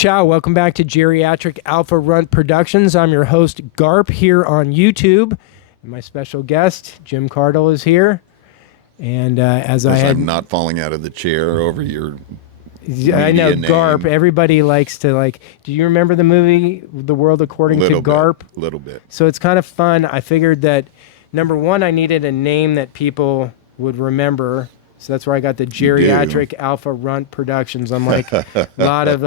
Ciao, welcome back to Geriatric Alpha Runt Productions. I'm your host, Garp, here on YouTube. And my special guest, Jim Cardle, is here. And I'm not falling out of the chair over your I know, name. Garp. Everybody likes to, do you remember the movie, The World According to Garp? A little bit. So it's kind of fun. I figured that, number one, I needed a name that people would remember. So that's where I got the Geriatric Alpha Runt Productions. I'm like, a lot of,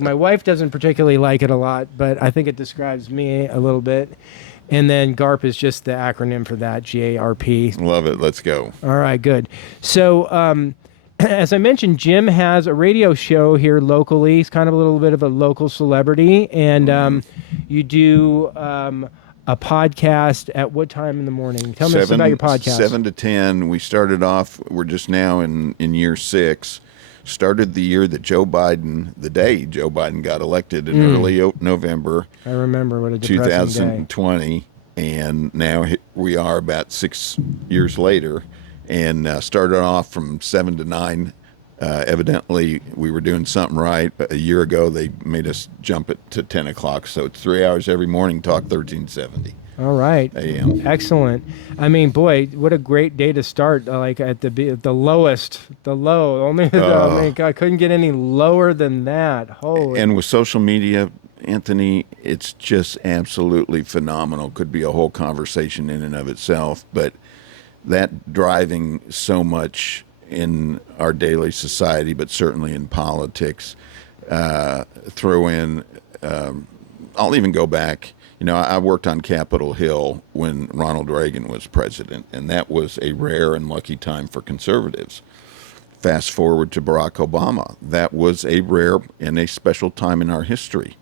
my wife doesn't particularly like it a lot, but I think it describes me a little bit. And then GARP is just the acronym for that, G-A-R-P. Love it. Let's go. All right, good. So, as I mentioned, Jim has a radio show here locally. He's kind of a little bit of a local celebrity. And you do a podcast at what time in the morning? Tell me about your podcast. 7 to 10. We started off, we're just now in year 6. Started the year that the day Joe Biden got elected in early November. I remember what a depressing 2020. Day. And now we are about 6 years later, and started off from 7 to 9. Evidently, we were doing something right. But a year ago, they made us jump it to 10 o'clock. So it's 3 hours every morning, talk 1370. All right. AM. Excellent. I mean, boy, what a great day to start. Like at the lowest, the low. I couldn't get any lower than that. Holy. And with social media, Anthony, it's just absolutely phenomenal. Could be a whole conversation in and of itself. But that driving so much in our daily society, but certainly in politics, throw in, I'll even go back. You know, I worked on Capitol Hill when Ronald Reagan was president, and that was a rare and lucky time for conservatives. Fast forward to Barack Obama. That was a rare and a special time in our history,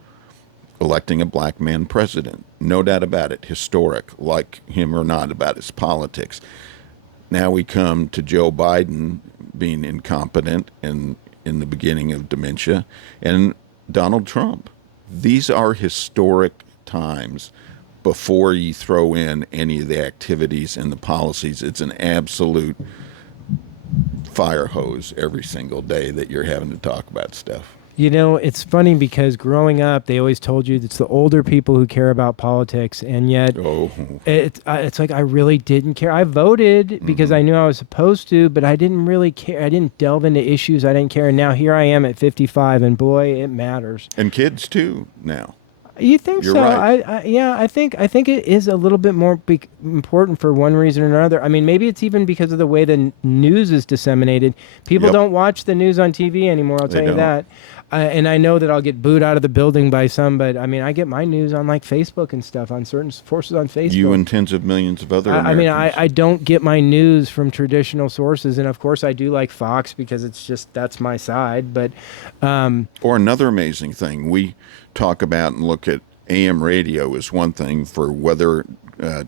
electing a black man president. No doubt about it, historic, like him or not, about his politics. Now we come to Joe Biden being incompetent and in the beginning of dementia, and Donald Trump. These are historic times. Before you throw in any of the activities and the policies, it's an absolute fire hose every single day that you're having to talk about stuff. You know, it's funny because growing up, they always told you it's the older people who care about politics, and yet it's like I really didn't care. I voted because I knew I was supposed to, but I didn't really care. I didn't delve into issues. I didn't care. And now here I am at 55, and boy, it matters. And kids too now. You think You're so? Right. I think it is a little bit more important for one reason or another. I mean, maybe it's even because of the way the news is disseminated. People don't watch the news on TV anymore. I'll tell you that. And I know that I'll get booed out of the building by some, but I mean, I get my news on like Facebook and stuff, on certain sources on Facebook. You and tens of millions of other Americans. I mean, I don't get my news from traditional sources, and of course I do like Fox because it's just, that's my side. But or another amazing thing, we talk about and look at AM radio is one thing for weather,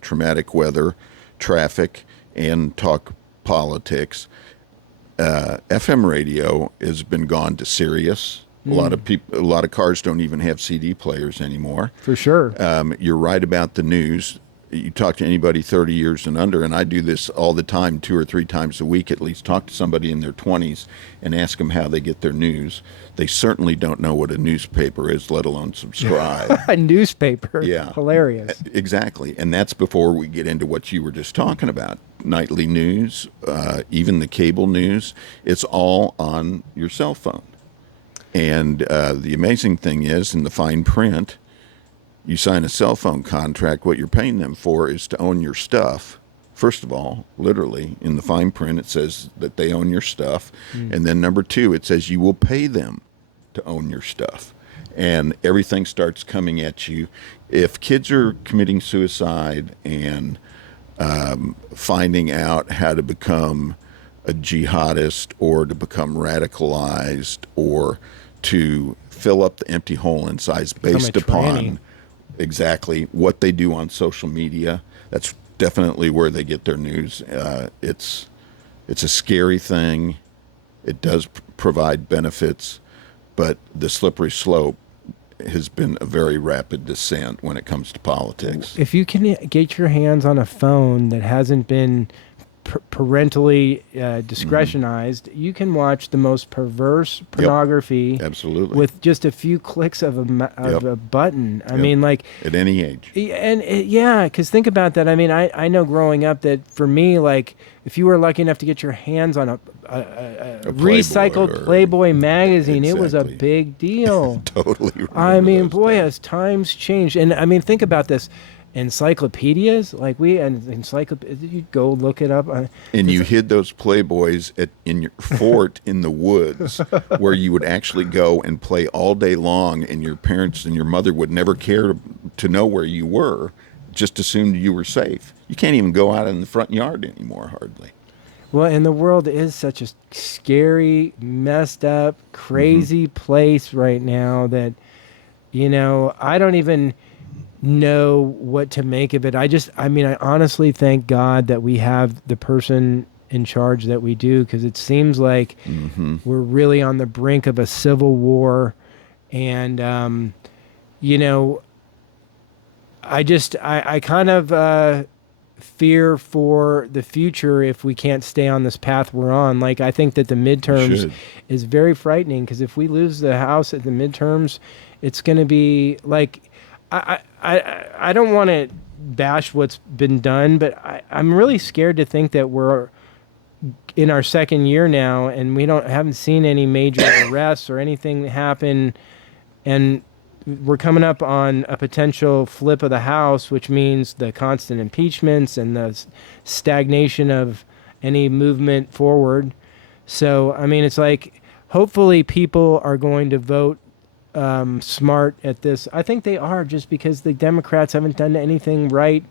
traumatic weather, traffic, and talk politics. FM radio has been gone to Sirius. A lot of cars don't even have CD players anymore. For sure. You're right about the news. You talk to anybody 30 years and under, and I do this all the time, 2 or 3 times a week at least, talk to somebody in their 20s and ask them how they get their news. They certainly don't know what a newspaper is, let alone subscribe. A newspaper. Yeah. Hilarious. Exactly. And that's before we get into what you were just talking about. Nightly news, even the cable news, it's all on your cell phone. And the amazing thing is, in the fine print, you sign a cell phone contract, what you're paying them for is to own your stuff. First of all, literally, in the fine print, it says that they own your stuff. And then number 2, it says you will pay them to own your stuff. And everything starts coming at you. If kids are committing suicide and finding out how to become a jihadist or to become radicalized or to fill up the empty hole inside based upon exactly what they do on social media, that's definitely where they get their news. It's a scary thing. It does provide benefits, but the slippery slope has been a very rapid descent when it comes to politics. If you can get your hands on a phone that hasn't been parentally discretionized, you can watch the most perverse pornography Absolutely. with just a few clicks of a button. I mean, like at any age. And yeah, because think about that. I mean, I know growing up that for me, like if you were lucky enough to get your hands on a recycled Playboy magazine, it was a big deal. Totally. I mean, boy, as times changed, and I mean, think about this. Encyclopedias, like you'd go look it up. And you hid those Playboys in your fort in the woods, where you would actually go and play all day long, and your parents and your mother would never care to know where you were, just assumed you were safe. You can't even go out in the front yard anymore, hardly. Well, and the world is such a scary, messed up, crazy place right now that, I don't even know what to make of it. I honestly thank God that we have the person in charge that we do, because it seems like we're really on the brink of a civil war. And, I kind of fear for the future if we can't stay on this path we're on. Like, I think that the midterms is very frightening, because if we lose the House at the midterms, it's going to be like, I don't want to bash what's been done, but I'm really scared to think that we're in our second year now and we haven't seen any major arrests or anything happen, and we're coming up on a potential flip of the House, which means the constant impeachments and the stagnation of any movement forward. So, I mean, it's like, hopefully people are going to vote smart at this. I think they are, just because the Democrats haven't done anything right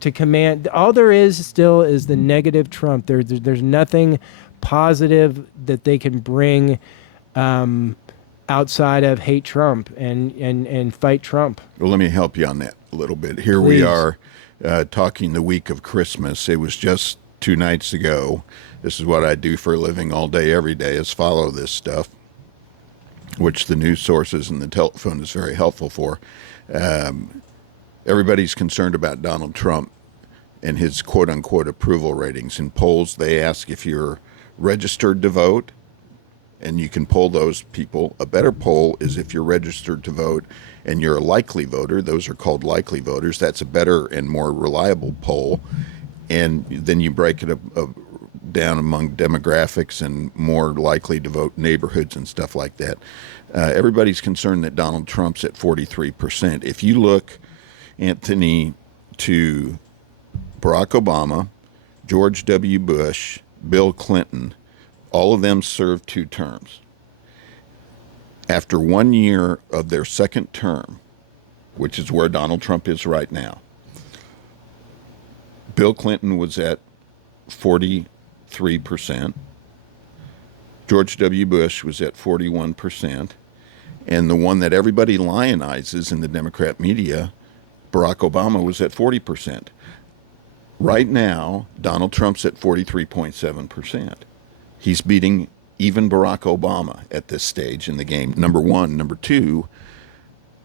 to command. All there is still is the negative Trump. There's nothing positive that they can bring outside of hate Trump and fight Trump. Well, let me help you on that a little bit. Here we are talking the week of Christmas. It was just 2 nights ago. This is what I do for a living all day, every day, is follow this stuff, which the news sources and the telephone is very helpful for. Everybody's concerned about Donald Trump and his quote-unquote approval ratings. In polls, they ask if you're registered to vote, and you can poll those people. A better poll is if you're registered to vote and you're a likely voter. Those are called likely voters. That's a better and more reliable poll. And then you break it up down among demographics and more likely to vote neighborhoods and stuff like that. Everybody's concerned that Donald Trump's at 43%. If you look, Anthony, to Barack Obama, George W. Bush, Bill Clinton, all of them served 2 terms. After 1 year of their second term, which is where Donald Trump is right now, Bill Clinton was at 43%. George W. Bush was at 41%. And the one that everybody lionizes in the Democrat media, Barack Obama, was at 40%. Right now, Donald Trump's at 43.7%. He's beating even Barack Obama at this stage in the game, number one. Number two,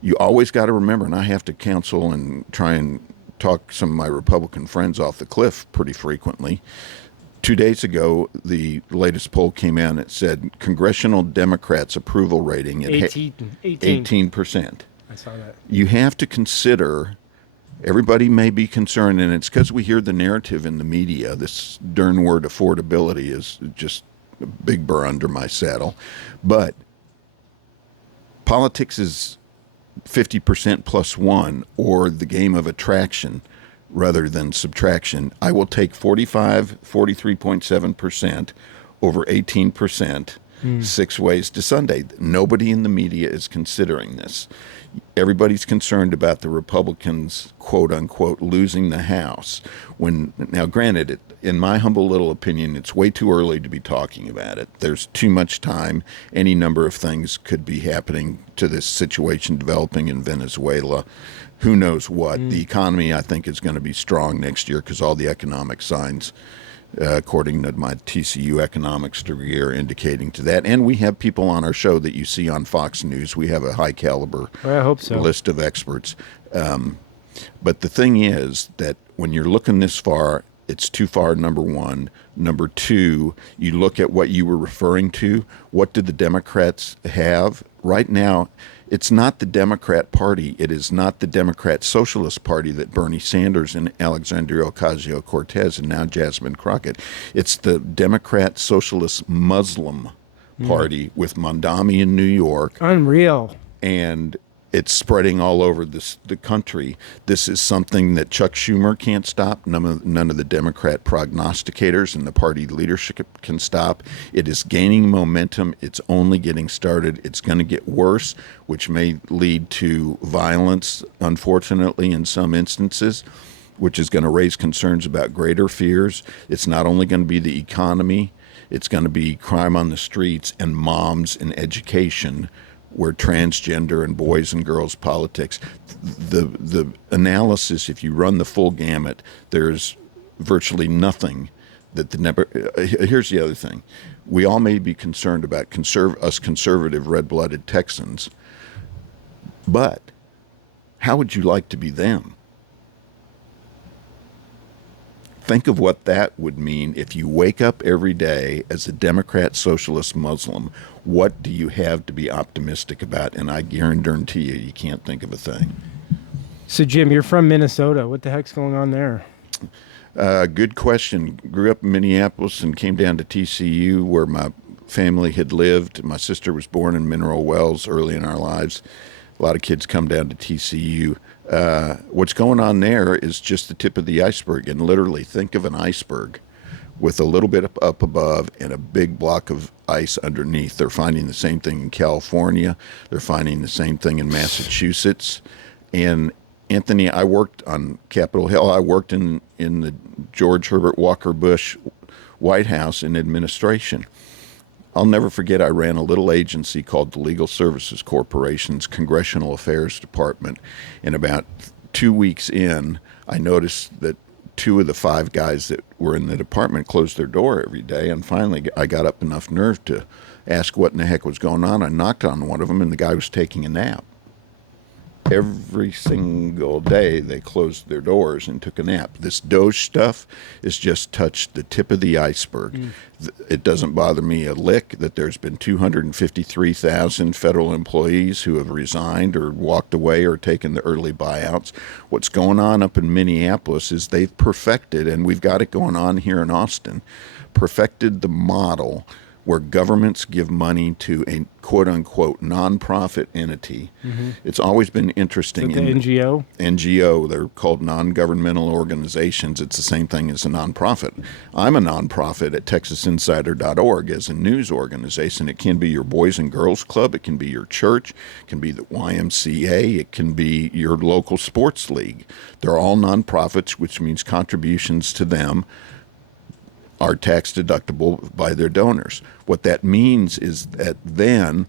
you always got to remember, and I have to counsel and try and talk some of my Republican friends off the cliff pretty frequently. 2 days ago, the latest poll came out and it said congressional Democrats' approval rating at 18%. I saw that. You have to consider, everybody may be concerned, and it's because we hear the narrative in the media. This darn word affordability is just a big burr under my saddle. But politics is 50% plus one, or the game of attraction rather than subtraction. I will take 43.7% over 18%, 6 ways to Sunday. Nobody in the media is considering this. Everybody's concerned about the Republicans, quote unquote, losing the House. Now, granted, in my humble little opinion, it's way too early to be talking about it. There's too much time. Any number of things could be happening to this situation developing in Venezuela. Who knows what? The economy, I think, is going to be strong next year because all the economic signs, according to my TCU economics degree, are indicating to that. And we have people on our show that you see on Fox News. We have a high caliber list of experts. But the thing is that when you're looking this far It's too far, number one. Number two, you look at what you were referring to. What do the Democrats have? Right now, it's not the Democrat Party. It is not the Democrat Socialist Party that Bernie Sanders and Alexandria Ocasio-Cortez and now Jasmine Crockett. It's the Democrat Socialist Muslim Party with Mondami in New York. Unreal. And it's spreading all over the country. This is something that Chuck Schumer can't stop. None of the Democrat prognosticators and the party leadership can stop. It is gaining momentum. It's only getting started. It's going to get worse, which may lead to violence, unfortunately, in some instances, which is going to raise concerns about greater fears. It's not only going to be the economy, it's going to be crime on the streets and moms and education, where transgender and boys and girls politics, the analysis, if you run the full gamut, there's virtually nothing that here's the other thing. We all may be concerned about us conservative red-blooded Texans, but how would you like to be them? Think of what that would mean if you wake up every day as a Democrat Socialist Muslim. What do you have to be optimistic about? And I guarantee you can't think of a thing. So, Jim, you're from Minnesota. What the heck's going on there? Good question. Grew up in Minneapolis and came down to TCU where my family had lived. My sister was born in Mineral Wells early in our lives. A lot of kids come down to TCU. What's going on there is just the tip of the iceberg. And literally think of an iceberg with a little bit up above and a big block of ice underneath. They're finding the same thing in California. They're finding the same thing in Massachusetts. And Anthony, I worked on Capitol Hill. I worked in the George Herbert Walker Bush White House in administration. I'll never forget I ran a little agency called the Legal Services Corporation's Congressional Affairs Department. And about 2 weeks in, I noticed that 2 of the 5 guys that were in the department closed their door every day. And finally, I got up enough nerve to ask what in the heck was going on. I knocked on one of them, and the guy was taking a nap. Every single day they closed their doors and took a nap. This Doge stuff has just touched the tip of the iceberg. It doesn't bother me a lick that there's been 253,000 federal employees who have resigned or walked away or taken the early buyouts. What's going on up in Minneapolis is they've perfected, and we've got it going on here in Austin, perfected the model where governments give money to a quote-unquote nonprofit entity. It's always been interesting. Is it the NGO? NGO, they're called non-governmental organizations. It's the same thing as a nonprofit. I'm a nonprofit at TexasInsider.org as a news organization. It can be your Boys and Girls Club. It can be your church. It can be the YMCA. It can be your local sports league. They're all nonprofits, which means contributions to them are tax deductible by their donors. What that means is that then,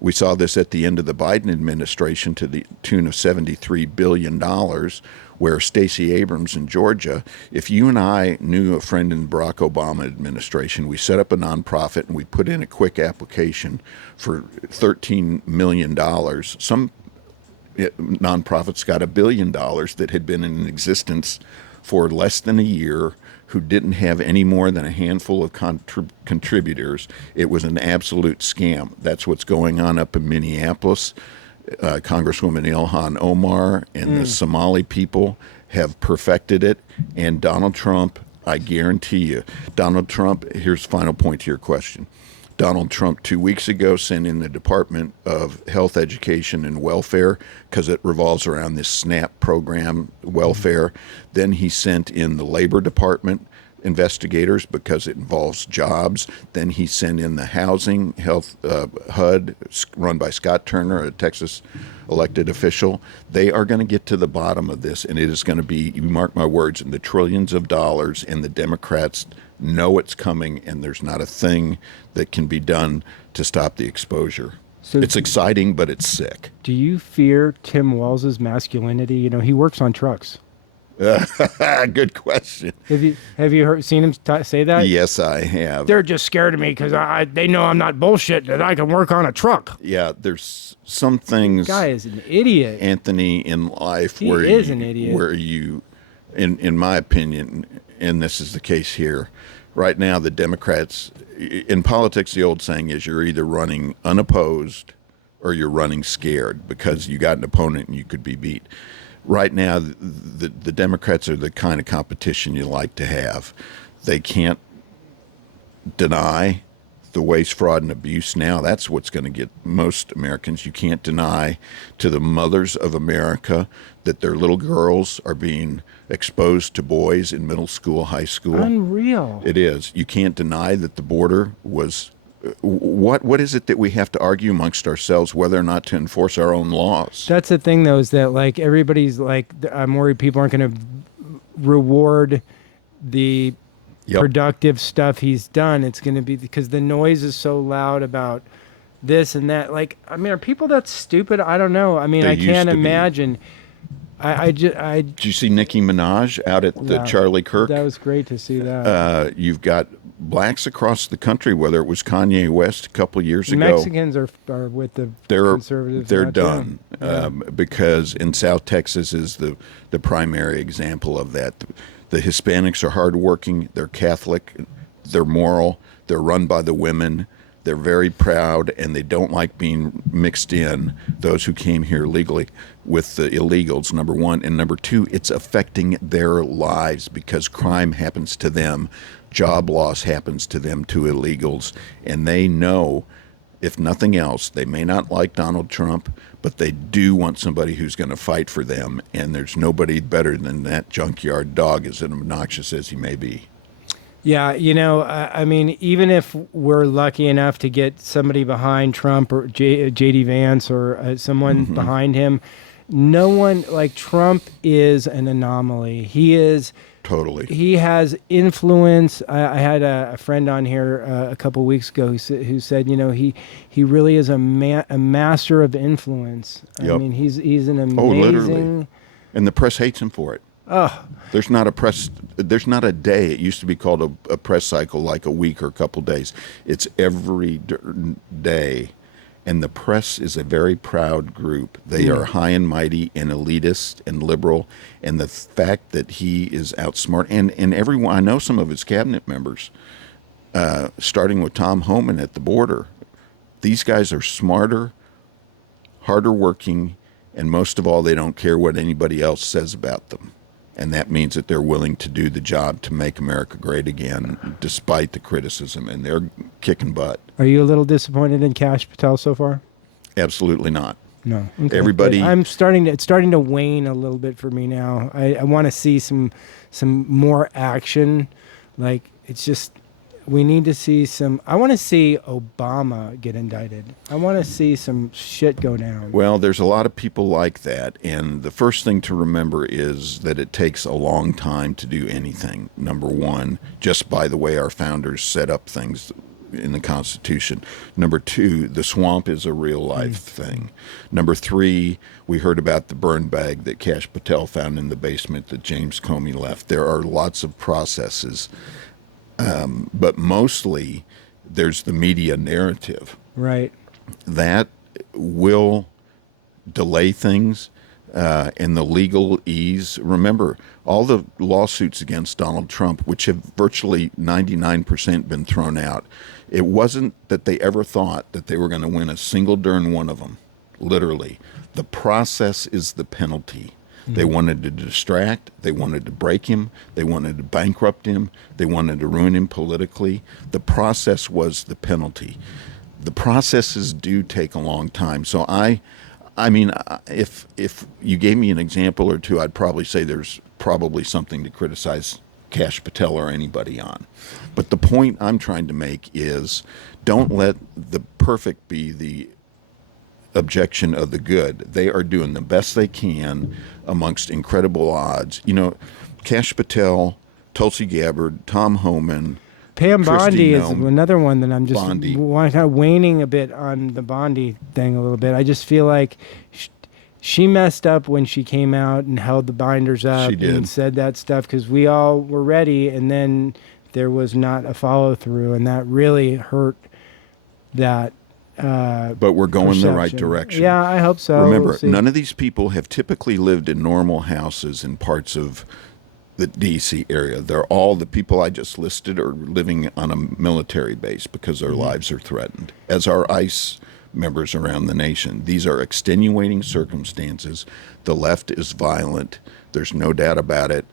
we saw this at the end of the Biden administration to the tune of $73 billion, where Stacey Abrams in Georgia, if you and I knew a friend in the Barack Obama administration, we set up a nonprofit and we put in a quick application for $13 million. Some nonprofits got $1 billion that had been in existence for less than a year, who didn't have any more than a handful of contributors. It was an absolute scam. That's what's going on up in Minneapolis. Congresswoman Ilhan Omar and the Somali people have perfected it. And Donald Trump, I guarantee you, Donald Trump, here's the final point to your question. Donald Trump 2 weeks ago sent in the Department of Health, Education, and Welfare because it revolves around this SNAP program, welfare. Then he sent in the Labor Department investigators because it involves jobs. Then he sent in the Housing, Health, HUD, run by Scott Turner, a Texas elected official. They are going to get to the bottom of this, and it is going to be, you mark my words, in the trillions of dollars, and the Democrats know it's coming, and there's not a thing that can be done to stop the exposure. So it's exciting, but it's sick. Do you fear Tim Walz's masculinity? You know, he works on trucks. Good question. Have you seen him say that? Yes, I have. They're just scared of me because they know I'm not bullshit, that I can work on a truck. Yeah, there's some things. This guy is an idiot, Anthony, in life he is an idiot. where you in my opinion, and this is the case here, right now the Democrats, in politics, the old saying is you're either running unopposed or you're running scared because you got an opponent and you could be beat. Right now, the Democrats are the kind of competition you like to have. They can't deny the waste, fraud, and abuse now. That's what's going to get most Americans. You can't deny to the mothers of America that their little girls are being exposed to boys in middle school, high school. Unreal. It is. You can't deny that the border was... What is it that we have to argue amongst ourselves whether or not to enforce our own laws? That's the thing, though, is that like everybody's like, I'm worried people aren't going to reward the productive stuff he's done. It's going to be because the noise is so loud about this and that. Like, I mean, are people that stupid? I don't know. I mean, I can't imagine. Did you see Nicki Minaj out at the Charlie Kirk? That was great to see that. You've got blacks across the country, whether it was Kanye West a couple of years ago. Mexicans are with the conservatives. They're done because in South Texas is the primary example of that. The Hispanics are hardworking. They're Catholic. They're moral. They're run by the women. They're very proud, and they don't like being mixed in, those who came here legally, with the illegals, number one. And number two, it's affecting their lives because crime happens to them. Job loss happens to them, to illegals. And they know, if nothing else, they may not like Donald Trump, but they do want somebody who's going to fight for them. And there's nobody better than that junkyard dog, as obnoxious as he may be. Yeah, you know, I mean, even if we're lucky enough to get somebody behind Trump or J.D. Vance or someone behind him, no one, like Trump is an anomaly. He is... Totally. He has influence. I had a friend on here a couple weeks ago who said, you know, he really is a master of influence. Yep. I mean, he's an amazing... Oh, literally. And the press hates him for it. Oh. There's not a day. It used to be called a press cycle, like a week or a couple days. It's every day. And the press is a very proud group. They are high and mighty and elitist and liberal. And the fact that he is outsmart, and everyone, I know some of his cabinet members, starting with Tom Homan at the border, these guys are smarter, harder working, and most of all, they don't care what anybody else says about them. And that means that they're willing to do the job to make America great again, despite the criticism, and they're kicking butt. Are you a little disappointed in Kash Patel so far? Absolutely not. No. Okay. Everybody... It's starting to wane a little bit for me now. I want to see some more action. Like, it's just... We need to see some... I want to see Obama get indicted. I want to see some shit go down. Well, there's a lot of people like that, and the first thing to remember is that it takes a long time to do anything, number one, just by the way our founders set up things in the Constitution. Number two, the swamp is a real-life thing. Number three, we heard about the burn bag that Kash Patel found in the basement that James Comey left. There are lots of processes. But mostly, there's the media narrative. Right. That will delay things, and the legalese. Remember, all the lawsuits against Donald Trump, which have virtually 99% been thrown out, it wasn't that they ever thought that they were going to win a single darn one of them, literally. The process is the penalty. They wanted to distract. They wanted to break him. They wanted to bankrupt him. They wanted to ruin him politically. The process was the penalty. The processes do take a long time. So I mean, if you gave me an example or two, I'd probably say there's probably something to criticize Kash Patel or anybody on. But the point I'm trying to make is don't let the perfect be the objection of the good. They are doing the best they can amongst incredible odds. You know, Kash Patel, Tulsi Gabbard, Tom Homan, Pam Bondi is Noem, another one that I'm just kind of waning a bit on the Bondi thing a little bit. I just feel like she messed up when she came out and held the binders up and said that stuff because we all were ready, and then there was not a follow through, and that really hurt that. But we're going the right direction. Yeah, I hope so. Remember, none of these people have typically lived in normal houses in parts of the D.C. area. They're all the people I just listed are living on a military base because their lives are threatened, as are ICE members around the nation. These are extenuating circumstances. The left is violent. There's no doubt about it,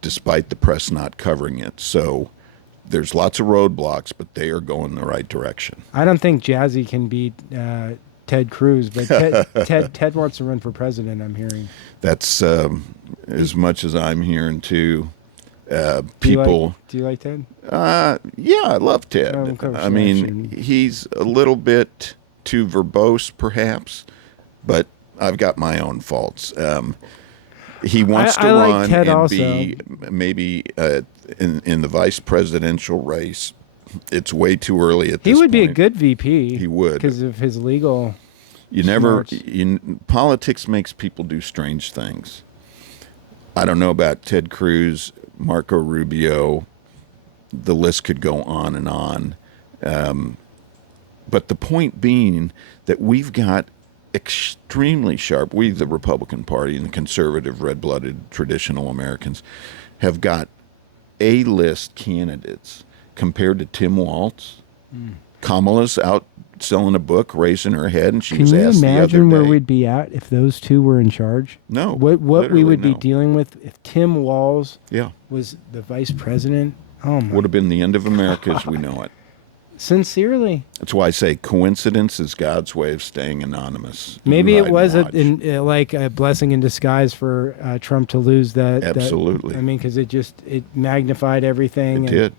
despite the press not covering it. So there's lots of roadblocks, but they are going the right direction. I don't think Jazzy can beat Ted Cruz, but Ted wants to run for president, I'm hearing. That's as much as I'm hearing too. People. Do you like Ted? Yeah, I love Ted. I mean, action. he's a little bit too verbose, perhaps, but I've got my own faults. He wants to like run Ted and also. be maybe in the vice presidential race. It's way too early at this point. He would be a good VP. He would. Because of his legal smarts. Politics makes people do strange things. I don't know about Ted Cruz, Marco Rubio. The list could go on and on. But the point being that we've got extremely sharp, we, the Republican Party and the conservative, red-blooded, traditional Americans, have got A-list candidates compared to Tim Walz. Kamala's out selling a book, raising her head, and she was asked the other day. Can you imagine where we'd be at if those two were in charge? No. What we would be no. dealing with if Tim Walz Yeah. was the vice president? Oh, my. Would have been the end of America as we know it. Sincerely. That's why I say coincidence is God's way of staying anonymous. Maybe You it was ride and watch. like a blessing in disguise for Trump to lose that. Absolutely. I mean, because it magnified everything. It did.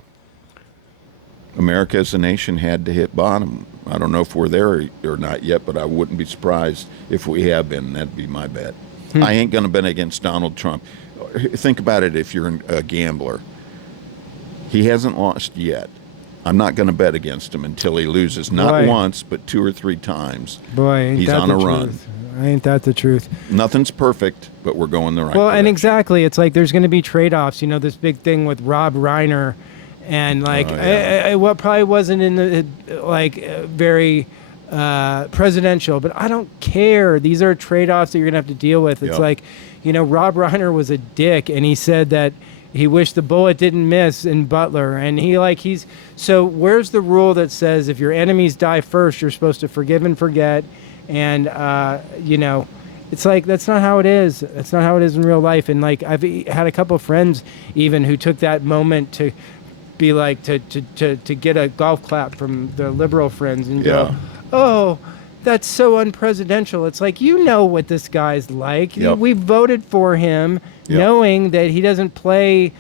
America as a nation had to hit bottom. I don't know if we're there or not yet, but I wouldn't be surprised if we have been. That'd be my bet. I ain't going to bet against Donald Trump. Think about it if you're a gambler. He hasn't lost yet. I'm not going to bet against him until he loses, not once, but 2 or 3 times. Boy, ain't he's that on the a truth. run. Ain't that the truth? Nothing's perfect, but we're going the right Well, direction. and exactly, it's like there's going to be trade-offs. You know, this big thing with Rob Reiner, and like what probably wasn't in the very presidential, but I don't care. These are trade-offs that you're going to have to deal with. It's like, you know, Rob Reiner was a dick, and he said that he wished the bullet didn't miss in Butler, and so where's the rule that says if your enemies die first, you're supposed to forgive and forget? And you know, it's like that's not how it is. That's not how it is in real life. And like I've had a couple of friends even who took that moment to be like to get a golf clap from their liberal friends and go, oh, that's so unpresidential. It's like, you know what this guy's like. We voted for him knowing that he doesn't play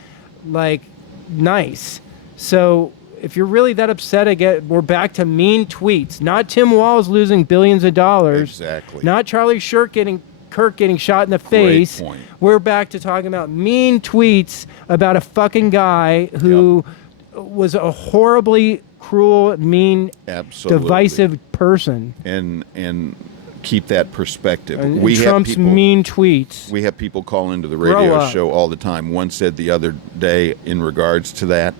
like nice. So if you're really that upset again, we're back to mean tweets. Not Tim Walz losing billions of dollars. Exactly. Not Charlie Kirk getting shot in the face. Great point. We're back to talking about mean tweets about a fucking guy who was a horribly cruel, mean, divisive person. And keep that perspective. And Trump's mean tweets. We have people call into the radio show all the time. One said the other day in regards to that,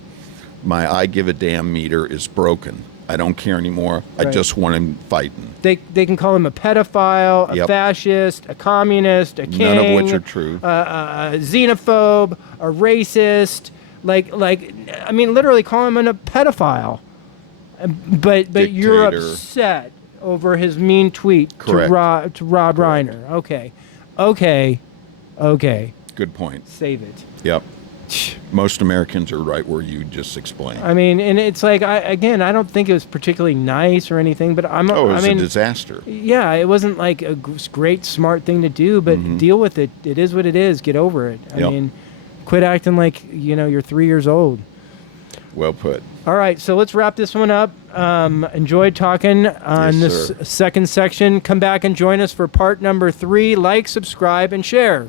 my I give a damn meter is broken. I don't care anymore. I just want him fighting. They can call him a pedophile, a fascist, a communist, a king. None of which are true. A xenophobe, a racist. Like I mean, literally call him a pedophile. But you're upset over his mean tweet to Rob Reiner. Okay. Good point. Save it. Yep. Most Americans are right where you just explained. I mean, and it's like, I don't think it was particularly nice or anything, but it was a disaster. Yeah, it wasn't like a great, smart thing to do, but deal with it. It is what it is. Get over it. I mean, quit acting like, you're 3 years old. Well put. All right, so let's wrap this one up. Enjoyed talking on this second section. Come back and join us for part number 3. Like, subscribe, and share.